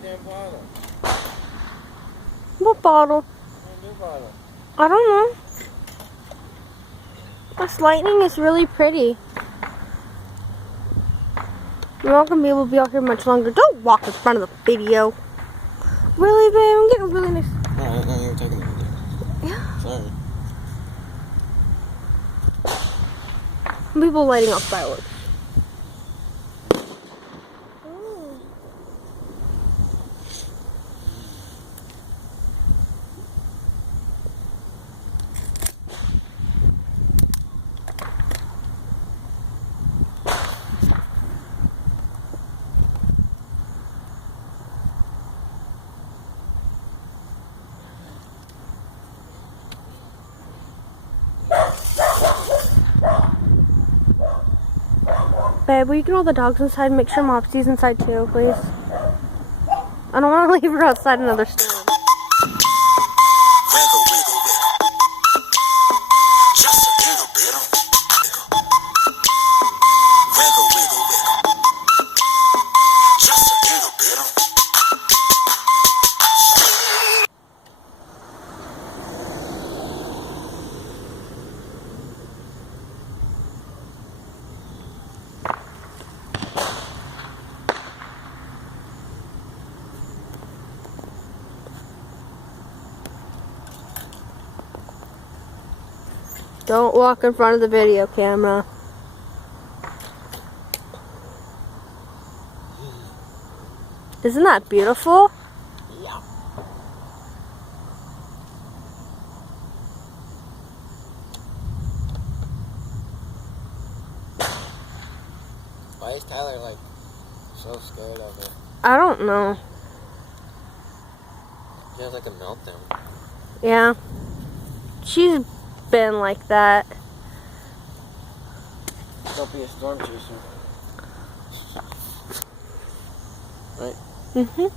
goddamn bottle. What bottle? A new bottle. I don't know. This lightning is really pretty. We're not going to be able to be out here much longer. Don't walk in front of the video. Really, babe? I'm getting really nice. No, you were taking the video. Yeah. Sorry. People lighting off fireworks. Babe, will you get all the dogs inside? Make sure Mopsy's inside too, please. I don't want to leave her outside another storm. Wiggle, wiggle, wiggle. Just a little bit of wiggle. Wiggle, wiggle, wiggle. Just a little bit of. Don't walk in front of the video camera. Isn't that beautiful? Yeah. Why is Tyler like so scared of her? I don't know. He has like a meltdown. Yeah. She's been like that. Don't be a storm chaser. Right? Mm-hmm.